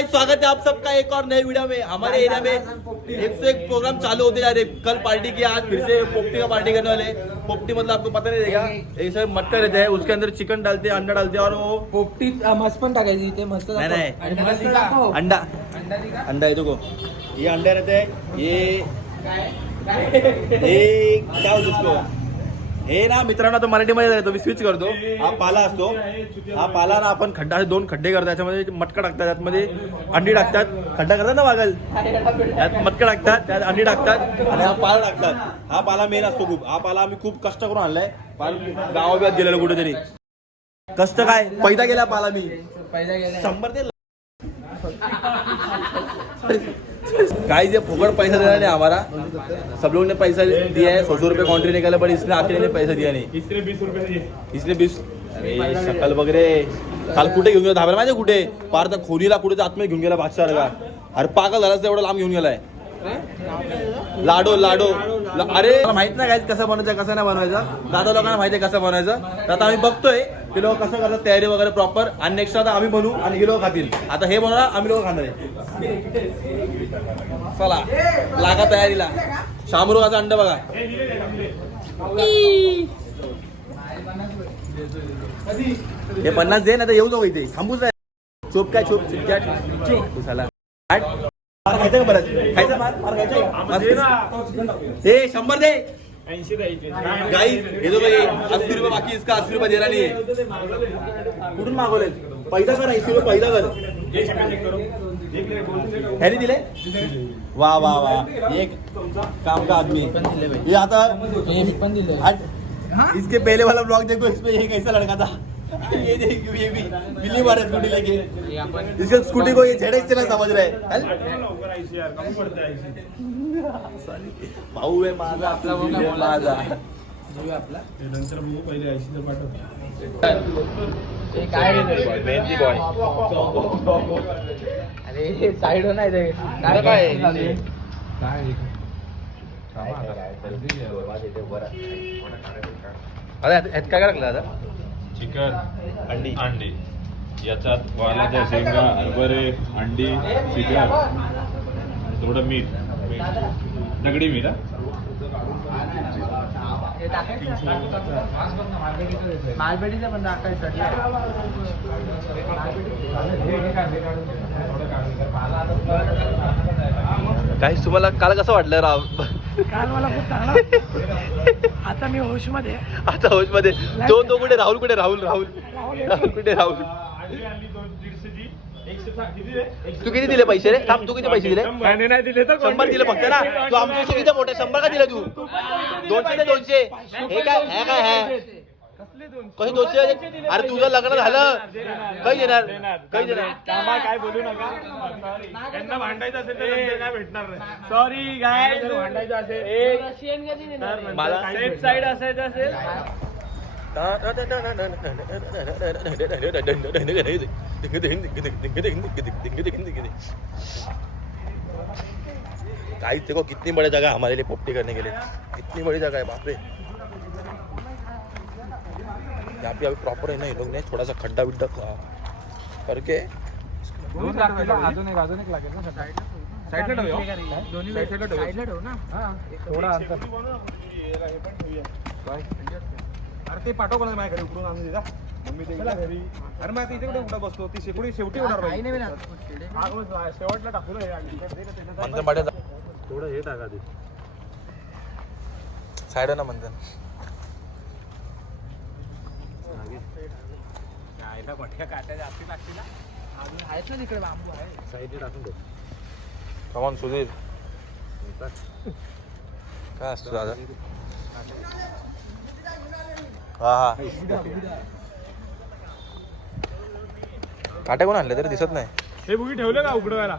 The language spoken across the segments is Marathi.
गाइस स्वागत है आप सबका एक और नए वीडियो में। हमारे एरिया में एक से एक प्रोग्राम चालू होते जा रहे। कल पार्टी किया, आज फिर से पोपटी का पार्टी करने वाले। पोपटी मतलब आपको पता नहीं रहेगा, ऐसे मटका रहता है, उसके अंदर चिकन डालते हैं, अंडा डालते हैं और वो पोपटी मस्त पण टाकायची इथे मस्त नहीं अंडा अंडा है देखो, ये अंडे रहते हैं, ये क्या होतं उसको हे ना मित्रांनो, तो मराठीमध्ये येतो, मी स्विच करतो। हा पाला असतो, हा पाला ना आपण खड्डा दोन खड्डे करतात, त्याच्यामध्ये मटका टाकतात, त्यामध्ये अंडी टाकतात, खड्डा करतात ना वागल, त्यात मटका टाकतात, त्यात अंडी टाकतात आणि हा पाला टाकतात। हा पाला मेन असतो खूप, हा पाला आम्ही खूप कष्ट करून आणलाय, गावाबिवात गेलेलो कुठेतरी। कष्ट काय पैदा गेला पाला मी 100 ते गाइस, ये फुकट पैसा देना नहीं हमारा, सब लोग ने पैसा दिया है, 100 रुपये काउंट्री निकाला, पर इसने अकेले ने पैसा दिया नहीं, इसने 20 रुपये दिए, इसने 20। अरे शकल वगैरे काल कुठे घेऊन गेला धाब्याला माहिती कुठे, पार तर खोलीला कुठे आतमध्ये घेऊन गेला बादशाह का, अरे पागल झालास एवढा लांब घेऊन गेलाय। लाडो लाडो अरे माहित नाही काय कसं बनवायचं कसं नाही बनवायचं, दादा लोकांना माहिती आहे कसं बनवायचं, तर आता आम्ही बघतोय ते लोक कसं करतात तयारी वगैरे प्रॉपर, आणि नेक्स्ट आता आम्ही बनवू आणि हे लोक खातील। आता हे बनवणार, आम्ही लोक खाणार आहे। चला लागा तयारीला। शामरुगाचा अंड बघा, हे 50 दे ना, तर येऊ नको इथे, थांबूच आहे। चोप काय चोप चिटक्याट चला खायचं का परत, खायचं मार खायचं हे 100 दे, 80 गाइस ये तो भाई 80 रुपये बाकी, इसका 80 रुपये देना नहीं है। कुठून मागवले पैदा कर, 80 रुपये पैदा कर, ह्यानी दिले, वाह वाह वाह, एक काम का आदमी। ये आता इसके पहले वाला ब्लॉग देखो, इसमें ये कैसा लड़का था, ये देखो, ये भी बिल्ली मारे स्कूटी लेके, इसके स्कूटी को ये ZX से ना समझ रहे हैं। भाऊ आहे माझा, आपला माझा नंतर मी पहिले 80 पाठव, ते काय मेहंदी बॉय, अरे साइड हो नाही रे, काय काय अरे ह्यात काय टाकलं आता, चिकन, अंडी याच्यात वालाच्या शेंगा, हरभरे, अंडी, चिकन, थोडं मीठ, दगडी मीठ, मालबेडीचं पण टाकायचं। काही तुम्हाला काल कसं वाटलं राव? काल मला खूप चांगला, आता मी होश मध्ये, आता होश मध्ये, तो कुठे राहुल, कुठे राहुल कुठे राहुल, तू किती दिले पैसे रे? थांब, तू किती पैसे दिले? नाही दिले तर 100 दिले फक्त ना, तू आमच्या किती मोठे 100 का दिला तू? 200 ते 200 हे काय आहे कशी 200? अरे तुझं लग्न झालं, काही देणार काय बोलू नका, त्यांना भांडायचं असेल तर काय भेटणार नाही, सॉरी काय भांडायचं असेल, मला सेफ साईड असायचं असेल। गाइस देखो कितनी बड़ी जगह हमारे लिए पोपटी करने के लिए, कितनी बड़ी जगह है, बाप रे। यहाँ पे अभी प्रॉपर है ना, ये लोग ने थोड़ा सा खड्डा विड्डा करके अजून एक लागेल ना साईडला ठेव ना, थोडा अरे ते पाठव कोणाला माझ्या घरी उकडून आणून देता, मम्मी ते घरी, अरे मग इथे कुठे बसतो, ती शेवटी होणार पाहिजे, शेवटला टाकू ना थोडं हे टाका ते साइड ना म्हणतात काट्या जास्ती लागतील ना, अजून आहेत ना तिकडे बांबू आहे, साईडने टाकून दे। कमान सुधीर काय असतो दादा? हा काटे कोण आणले तरी दिसत नाही, हे बुकी ठेवलं का उकडवायला?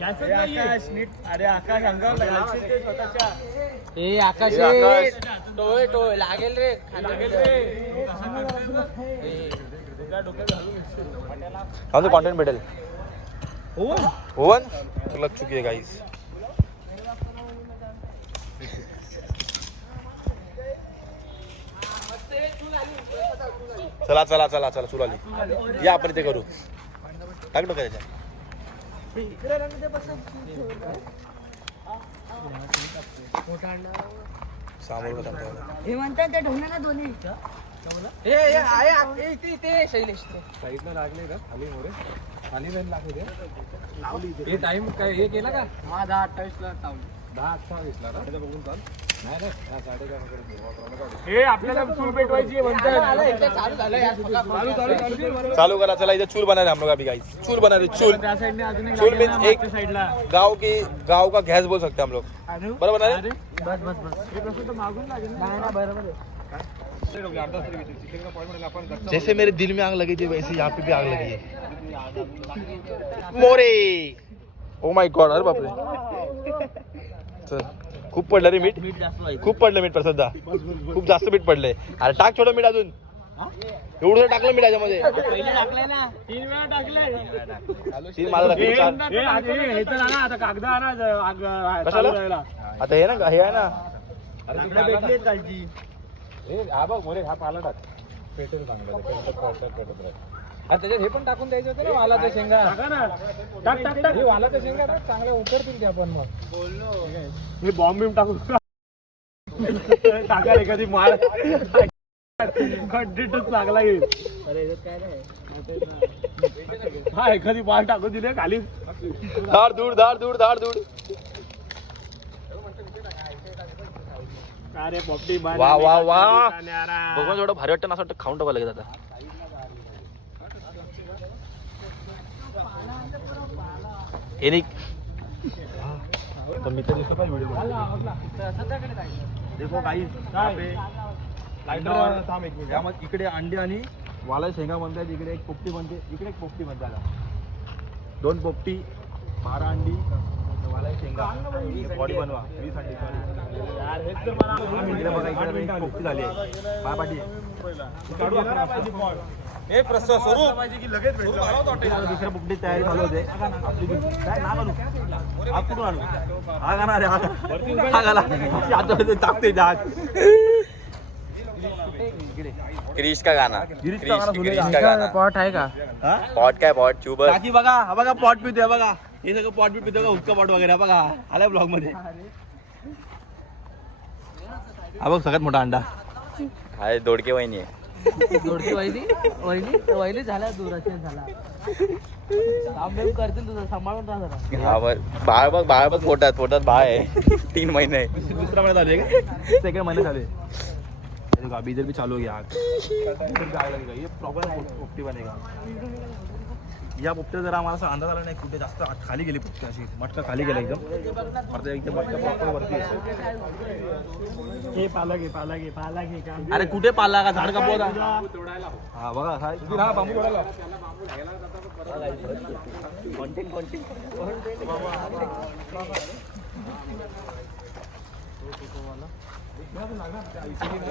नीट, अरे आकाश अंगावर आकाश टोय लागेल रे, कंटेंट भेटेल ओवन लग चुकी है गाइस। चला चला चला चला चुराली या आपण ते करू। टाक डोक्या त्याच्या सामोर हे म्हणतात ते ढोंगणं ना दोन्ही ते शैलेश साईडला लागले का खाली मोरे खाली नाही लागले ते टाइम काय हे केला का हा 10:28 ला टावली 10:28 ला ना त्याच्या बघून चाल नाही नाही या साडे काय हे आपल्याला चूल पेटवायची म्हणतात चालू झालं यार चालू करा चला इधर चूल बना रहे हम लोग अभी गाइस चूल बना रहे चूल त्या साईडने अजून एक चूल लागली में ना, एक मागच्या साईडला गांव का गैस बोल सकते हैं हम लोग बराबर ना रे? बस बस बस हे कसं तर मागून लागेल ना. नाही ना बरोबर आहे चिकन का पॉइंट आपण जैसे मेरे दिल में आग लगी थी वैसे यहाँ पे भी आग लगी है मोरे ओ माय गॉड अरे बापरे चल खूप पडलं रे मीठ खूप पडलं मीठ प्रसादा खूप जास्त मीठ पडलंय अरे टाक थोडं मीठ अजून एवढं टाकलं मीठ याच्यामध्ये पहिले टाकले ना 3 वेळा टाकले तीन माझं टाकलं चार हे तर आणा आता कागद आणा आग कशाला? चालू राहायला. आता हे ना हे आहे ना भेटली कालची ए हा बघ मोरे हा पाला टाक पेट्रोल चांगलं अरे त्याच्यात हे पण टाकून द्यायचं होतं ना वालाच्या शेंगा टाका ना टाक टाक टाक हे वालाच्या शेंगा टाक चांगल्या उतरतील की आपण मग हे बॉम्ब बिम टाकू टाकाल एखादी मार खड्डीतच लागला येईल अरे याच्यात काय नाही हा एखादी मार टाकून दिली खाली धाड दूर धाड दूर धाड दूर अरे पोपटी वा वा वा बघून थोडं भारी वाटतं ना असं वाटतं खाऊन टाकावं लागेल आता हे नाही मी तर दिसतो का व्हिडिओ देखो काही लाईटर थांब एक मिनिट यामध्ये इकडे अंडे आणि वाला शेंगा बनतात इकडे एक पोपटी बनते इकडे एक पोपटी बनते आता 2 पोपटी 12 अंडी वाला शेंगा बॉडी बनवा 20 अंडी इकडे बघा इकडे एक पोपटी झाली आहे पाय पाठी हे प्रश्न स्वरूप की लगेच दुसऱ्या पोपटी तयारी चालू होते आपली काय नाव आणू आप कुठून आणू हा गाणं अरे हा गाला टाकते जाग क्रिश का गाना गिरीश का गाणं क्रिश का गाना पॉट आहे का पॉट काय पॉट चुबर काकी बघा हा बघा पॉट पितोय बघा हे सगळं पॉट बी पितोय हुक्का पॉट वगैरे हा बघा आलाय ब्लॉग मध्ये हा बघ सगळ्यात मोठा अंडा हाय दोडके वहिनी आहे जोडती वहिली झाल्या दुराचे झाला काम बिम करतील तुझं सांभाळून राहा जरा हा बाळ बघ पोटात बाळ आहे 3 महिने आहे दुसरा महिना झाले का सेकंड महिने झाले अभी इधर भी चालू हो गया आग इधर भी आग लगेगा ये प्रॉपर पोपटी बनेगा या पोपट्या जरा आम्हाला असा अंदाज आला नाही कुठे जास्त खाली गेली पोपटी अशी मटका खाली गेला एकदम आता एकदम मटका प्रॉपर वरती आहे. हे पाला घे काम अरे कुठे पाला का झाड कापू होता हा बघा हा बांबू तोडायला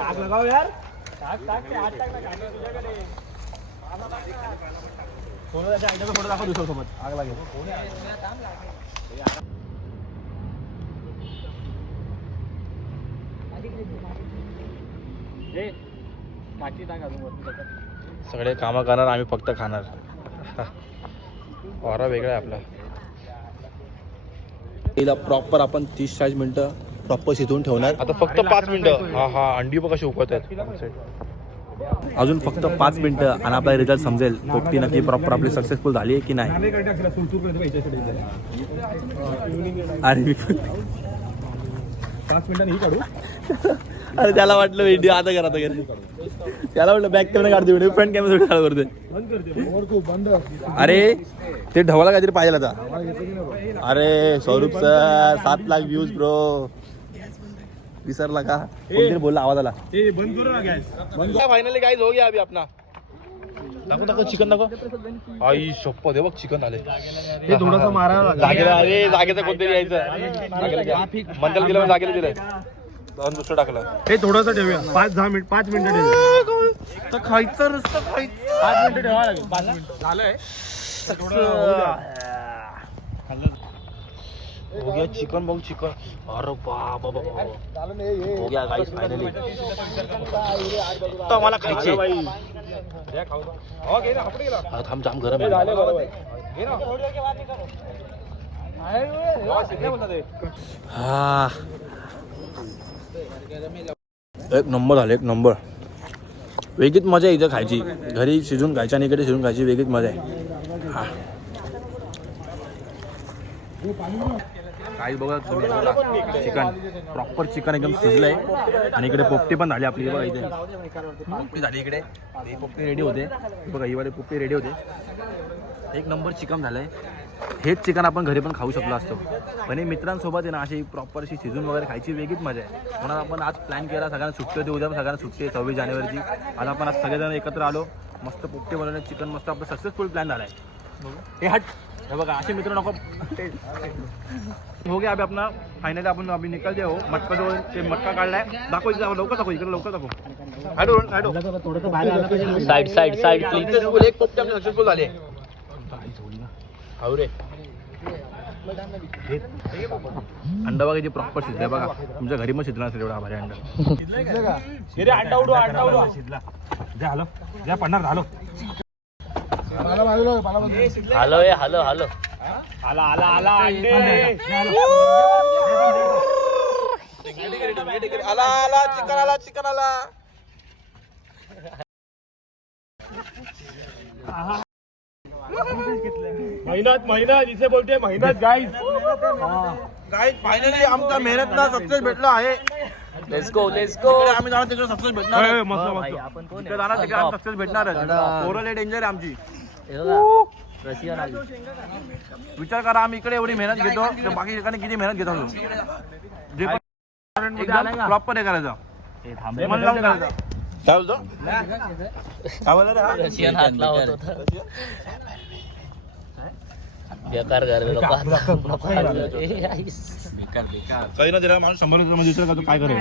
आग लगाव यार टाक ते आग टाक ना गाडी तुझ्याकडे फोटो त्याच्या आयडियाचा फोटो दाखव दुसऱ्या सोबत आग लागेल माती टाक अजून वरती त्याच्यात. सगळे कामं करणार आम्ही फक्त खाणार वारा वेगळा आहे आपला तिला प्रॉपर आपण 30-40 मिनिटं प्रॉपर शिजवून ठेवणार आता फक्त 5 मिनिटं हा अंडी बघ कशी उकळत आहेत अजून फक्त 5 मिनिटं आणि आपला रिझल्ट समजेल पोपटी नक्की प्रॉपर आपली सक्सेसफुल झाली आहे की नाही अरे मी 5 मिनिटांनी ही काढू अरे त्याला वाटलं व्हिडिओ आता कर त्याला वाटलं बॅक कॅमेरा काढतो व्हिडिओ फ्रंट कॅमेरा चालू करतोय अरे ते ढवळा काहीतरी पाहिजे आता अरे स्वरूप सर 7 लाख व्ह्यूज ब्रो विसरला का कोणतरी बोलला आवाज आला बंद करू ना गॅस फायनली गाइस हो गया अभी अपना दाखव चिकन दाखव आई शप्पथ हे बघ चिकन आले हे थोडंसं मारायला जागेला अरे जागेचं कोणतरी यायचं मंदल गेलं जागेला दिलं आणि दुसरं टाकलं हे थोडंसं ठेवूया 5 मिनिटं ठेवूया तर खायचं नसतं खायचं 5 मिनिटं ठेवावं लागेल 5 मिनिटं झालंय हो गया चिकन बघ चिकन अरे बाबा हो गया गाइस फायनली तर मला खायचे हो घे ना कपडे गेला थांब जाम गरम आहे हा एक नंबर झाले, एक नंबर. वेगळीच मजा आहे इथं खायची. घरी शिजून खायची आणि इकडे शिजून खायची वेगळीच मजा आहे. हा काही बघा तुम्ही चिकन प्रॉपर चिकन एकदम शिजलंय आणि इकडे पोपटी पण झाली आपली. बघा इथे पोपटी झाली, इकडे पोपटी रेडी होते. बघा ही वाली पोपटी रेडी होते. एक नंबर चिकन झालंय. हेच चिकन आपण घरी पण खाऊ शकलो असतो, पण हे मित्रांसोबत आहे ना अशी प्रॉपर अशी शिजून वगैरे खायची वेगळीच मजा आहे. म्हणून आपण आज प्लॅन केला. सगळ्यांना सुट्टी होती, उद्या पण सगळ्यांना सुट्टी आहे 26 जानेवारीची. आज आपण आज सगळेजण एकत्र आलो, मस्त पोपटी बनवले, चिकन मस्त आपलं सक्सेसफुल प्लॅन झाला आहे. हे हट हे बघा असे मित्र नको. हो गया अभी अपना फायनली आपण अभी निकल जाओ. मटका जो ते मटका काढलाय दाखव, इकडे लवकर दाखव, इकडे लवकर दाखव. Side side side please. एक पोपटी आपली सक्सेसफुल झाली आहे. अंडा बघा प्रॉपर शिजलाय. बघा तुमच्या घरी मग शिजला असेल एवढा भारी अंडा. अंडा उडू अंडा उडू शिजला हॅलो ज्या पडणार झालो. हॅलो ये हॅलो हॅलो. आला आला आला अंडे. आला आला चिकन आला चिकन आला. मेहनत इथे बोलते मेहनत गाईज. काय फायनली आमचा मेहनतला सक्सेस भेटला आहे. Let's go let's go. आम्ही जाणार तिकडे सक्सेस भेटणार आहे. मस्त आपण कोण तिकडे जाणार तिकडे आम्ही सक्सेस भेटणार आहे. ओरल डेंजर आहे आमची. रशियन आली. विचार करा आम्ही इकडे एवढी मेहनत घेतो तर बाकी ठिकाणी किती मेहनत घेत असतो. जे पण एकदम प्रॉपर हे करायचं. मन लावून करायचं. काय बोलतो काय बोलतो रे हा? रशियन हात लावत होता. बेकार घर लोक काही ना त्याला माणूस 100 रुपये म्हणजे काय करेल.